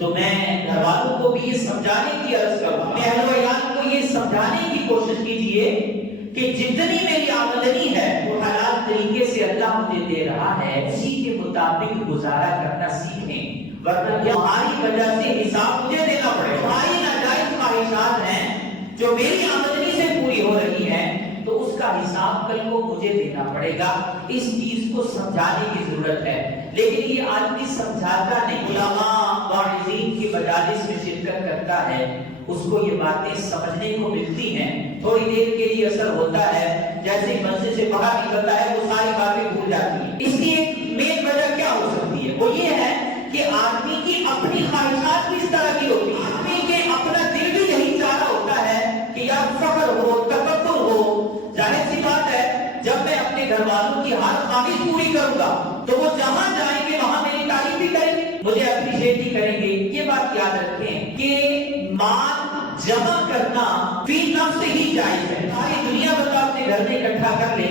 تو میں گھر والوں کو بھی یہ سمجھانے کی عرض کروں گا، اہل و عیال کو یہ سمجھانے کی کوشش کیجئے کہ جتنی میری آمدنی ہے وہ حلال طریقے سے اللہ مجھے دے رہا ہے، اسی کے مطابق گزارا کرنا سیکھیں، ورنہ تمہاری وجہ سے حساب مجھے دینا پڑے. تمہاری ناجائز خواہشات ہیں جو میری آمدنی سے پوری ہو رہی ہیں تو اس کا حساب کل کو مجھے دینا پڑے گا. اس چیز کو سمجھانے کی ضرورت ہے، لیکن یہ آدمی سمجھاتا نہیں. علماء واعظین کی مجالس میں شرکت کرتا ہے، اس کو یہ باتیں سمجھنے کو ملتی ہیں، تھوڑی دیر کے لیے اثر ہوتا ہے، جیسے ہی مسجد سے باہر نکلتا ہے وہ ساری باتیں بھول جاتی ہیں. اس کی ایک مین وجہ کیا ہو سکتی ہے؟ وہ یہ ہے کہ آدمی کی اپنی خواہشات بھی اس طرح کی ہوتی ہیں. آدمی کے اپنا دل بھی یہی چاہ رہا ہوتا ہے کہ یار فخر ہو، تکبر ہو. ظاہر سی بات ہے، جب میں اپنے گھر والوں کی ہر خواہش پوری کروں گا تو وہ جہاں جائیں گے وہاں میری تعریف بھی کریں گے، مجھے اپریشیٹ بھی کریں گے. یہ بات یاد رکھیں کہ مال جمع کرنا فی نفس ہی جائز ہے. ساری دنیا بتا اپنے گھر میں اکٹھا کر لے،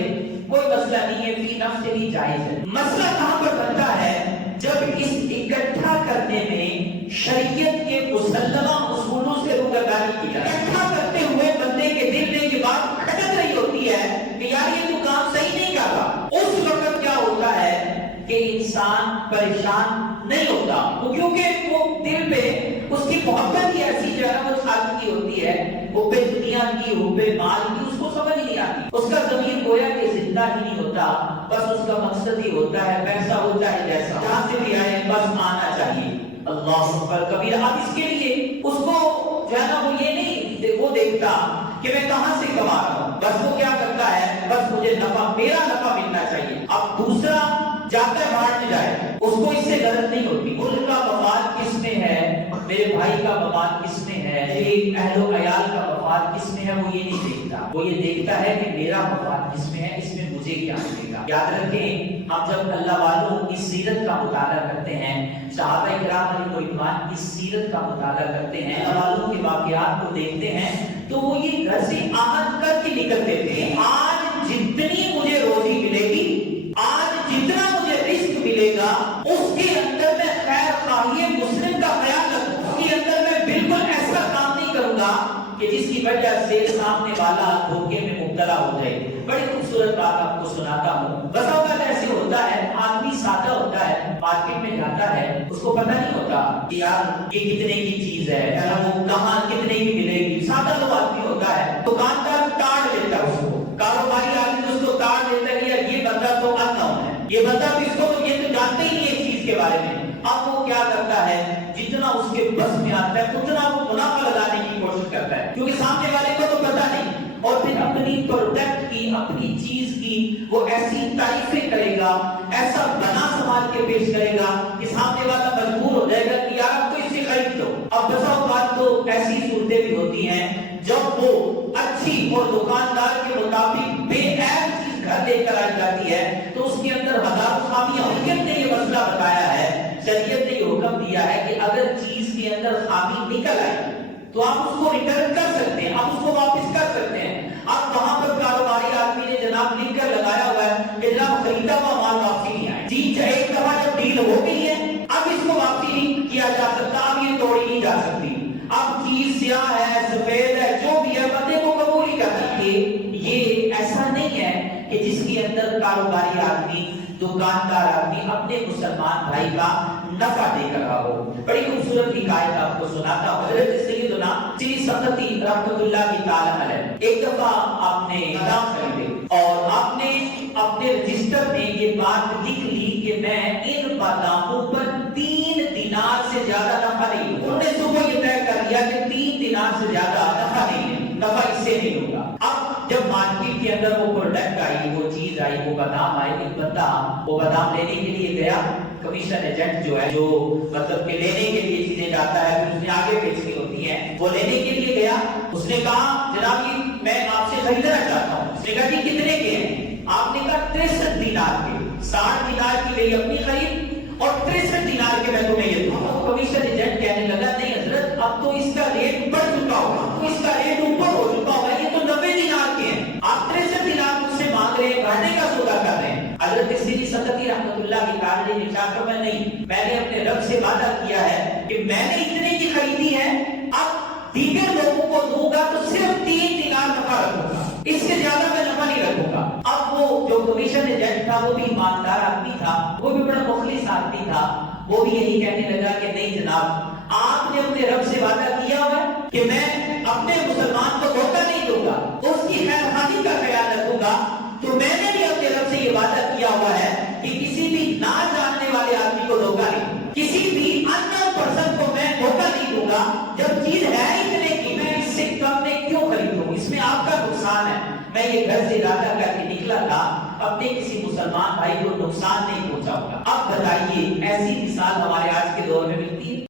کوئی مسئلہ نہیں ہے، فی نفس ہی جائز ہے. مسئلہ کہاں پر بنتا ہے؟ جب اس اکٹھا کرنے میں شریعت کے مسلمہ اصولوں سے روگردانی کی جائے. اکٹھا کرتے ہوئے بندے کے دل میں یہ بات اٹک رہی ہوتی ہے کہ یار یہ تو کام صحیح نہیں کر رہا. اس وقت کیا ہوتا ہے کہ انسان پریشان نہیں ہوتا، کیونکہ وہ دل پہ اس کی محبت ہی ایسی جو ہے وہ خاص کی ہوتی ہے، حب دنیا کی، حب مال کی اس کو سمجھ نہیں آتی. اس کا ضمیر گویا کہ زندہ ہی نہیں ہوتا، بس اس کا مقصد ہی ہوتا ہے پیسہ ہو جائے جیسا، جہاں سے بھی آئے بس آنا چاہیے. اللہ اکبر کبیرہ. اب اس کے لیے اس کو جو ہے نا وہ یہ نہیں وہ دیکھتا کہ میں کہاں سے کما رہا ہوں، بس وہ کیا کرتا ہے بس مجھے نفع، میرا نفع ملنا چاہیے. اب دوسرا جاتا ہے باہر میں جائے، اس کو اس سے غلط نہیں ہوتی. ان کا مفاد کس میں ہے، میرے بھائی کا مفاد کس میں ہے، میرے اہل و عیال کا مفاد کس میں ہے، وہ یہ نہیں دیکھتا. وہ یہ دیکھتا ہے کہ میرا مفاد کس میں ہے، اس میں مجھے کیا ملے گا. یاد رکھیں، ہم جب اللہ والوں کی سیرت کا مطالعہ کرتے ہیں، صحابہ کرام علیہ رضوان کی سیرت کا مطالعہ کرتے ہیں، اللہ والوں کے واقعات کو دیکھتے ہیں، تو وہ یہ گھر سے آمد کر کے نکلتے تھے. آج جتنی مجھے روزی ملے گی، آج جتنا مجھے رزق ملے گا، اس کے اندر میں خیر خواہی مسلم کا خیال رکھوں. اس کے اندر میں بالکل ایسا کام نہیں کروں گا کہ جس کی وجہ سے سامنے والا دھوکے میں مبتلا ہو جائے. بڑی خوبصورت بات آپ کو سناتا ہوں. بس اوقات ایسے ہوتا ہے، آدمی سادہ ہوتا ہے، مارکیٹ میں جاتا ہے، اس کو پتہ نہیں ہوتا کہ یار یہ کتنے کی چیز ہے، وہ کہاں کتنے کی ملے گی. سادہ تو آدمی ہوتا ہے، دکاندار تاڑ لیتا ہے اس کو، کاروباری آدمی اس کو تاڑ لیتا ہے کہ یار یہ بندہ تو اننون ہے، یہ بندہ تو اس کو تو یہ تو جانتا ہی نہیں ایک چیز کے بارے میں. اب وہ کیا کرتا ہے، جتنا اس کے بس میں آتا ہے اتنا وہ منافع لگانے کی کوشش کرتا ہے، کیونکہ سامنے والے کو تو پتہ نہیں. اور پھر اپنی پروڈکٹ کی، اپنی چیز کی وہ ایسی تعریفیں کرے گا، ایسا بنا سنبھال کے پیش کرے گا کہ سامنے والا مجبور ہو جائے گا کہ یار اب تو اسے خرید دو. اب بسا اوقات تو ایسی صورتیں بھی ہوتی ہیں جب وہ اچھی اور دکاندار کے مطابق بے عیب چیز گھر لے کر آئی جاتی ہے تو اس کے اندر ہزاروں خامیاں. شریعت نے یہ مسئلہ بتایا ہے، شریعت نے یہ حکم دیا ہے کہ اگر چیز کے اندر خامی نکل آئے تو آپ اس کو ریٹرن کر سکتے ہیں، آپ اس کو واپس کر سکتے ہیں. اب وہاں پر کاروباری آدمی نے جناب لکھ کر لگایا ہوا ہے کہ جناب خریدا ہوا مال واپسی نہیں آئے. جی ایک دفعہ جب ڈیل ہو گئی ہے اب اس کو واپسی نہیں کیا جا سکتا، اب یہ توڑی نہیں جا سکتی. اب چیز سیاہ ہے، سفید ہے، جو بھی ہے بندے کو قبول ہی کر سکتی. یہ ایسا نہیں ہے کہ جس کے اندر کاروباری آدمی، دکاندار آدمی اپنے مسلمان بھائی کا نفع دے کر رہا ہو. بڑی خوبصورت حکایت آپ کو سناتا ہوں. حضرت سیدنا سری سقطی رحمۃ اللہ کی تعالی علیہ ایک دفعہ آپ نے بادام خریدے اور آپ نے اپنے رجسٹر میں یہ بات لکھ لی کہ میں ان باداموں پر 3 دینار سے زیادہ نفع نہیں لوں. انہوں نے صبح یہ طے کر لیا کہ 3 دینار سے زیادہ نفع نہیں لیں، نفع اس سے نہیں ہوگا. اب جب مارکیٹ کے اندر وہ پروڈکٹ آئی، وہ چیز آئی، وہ بادام آئے، ایک بندہ وہ بادام لینے کے لیے گیا. کمیشن ایجنٹ جو ہے، جو مطلب کہ لینے کے لیے چیزیں جاتا ہے پھر اس نے آگے بیچنی ہوتی ہیں، وہ لینے کے لیے گیا. اس نے کہا جناب یہ میں آپ سے خریدنا چاہتا ہوں. اس نے کہا جی کتنے کے ہیں؟ آپ نے کہا 63 دینار کے. 60 دینار کی میری اپنی خرید اور 63 دینار کے میں تمہیں یہ دوں گا. کمیشن ایجنٹ کہنے لگا نہیں حضرت اب تو اس کا ریٹ بڑھ چکا ہوگا، تو اس کا ریٹ اوپر ہو چکا ہوگا، یہ تو 90 دینار کے ہیں، آپ 63 دینار مجھ سے مانگ رہے ہیں، بڑھنے کا سودا کر رہے ہیں. حضرت سیدی سقطی رحمۃ اللہ کی تعالی نے کہا کہ میں نہیں، میں نے اپنے رب سے وعدہ کیا ہے کہ میں نے اتنے کی خریدی ہے، اب دیگر لوگوں کو دوں گا تو صرف 3 دینار نفع رکھوں گا، اس سے زیادہ میں نفع نہیں رکھوں گا۔ اب وہ جو کمیشن ایجنٹ تھا وہ بھی ایماندار آدمی تھا، وہ بھی بڑا مخلص آدمی تھا، وہ بھی یہی کہنے لگا کہ نہیں جناب، آپ نے اپنے رب سے وعدہ کیا ہوا ہے کہ میں اپنے مسلمان کو دھوکہ نہیں دوں گا، اس کی خیر خواہی کا خیال رکھوں گا، تو میں نے بھی اپنے رب سے یہ وعدہ کیا ہوا ہے کہ کسی بھی نہ جاننے والے آدمی کو دھوکہ نہیں دوں گا، کسی بھی اننون پرسن کو میں دھوکہ نہیں دوں گا۔ جب چیز ہے اتنے کی، میں اس سے کم میں کیوں خریدوں؟ اس میں آپ کا نقصان ہے۔ میں یہ گھر سے ارادہ کر کے نکلا تھا اپنے کسی مسلمان بھائی کو نقصان نہیں پہنچاؤں گا۔ اب بتائیے ایسی مثال ہمارے آج کے دور میں ملتی ہے؟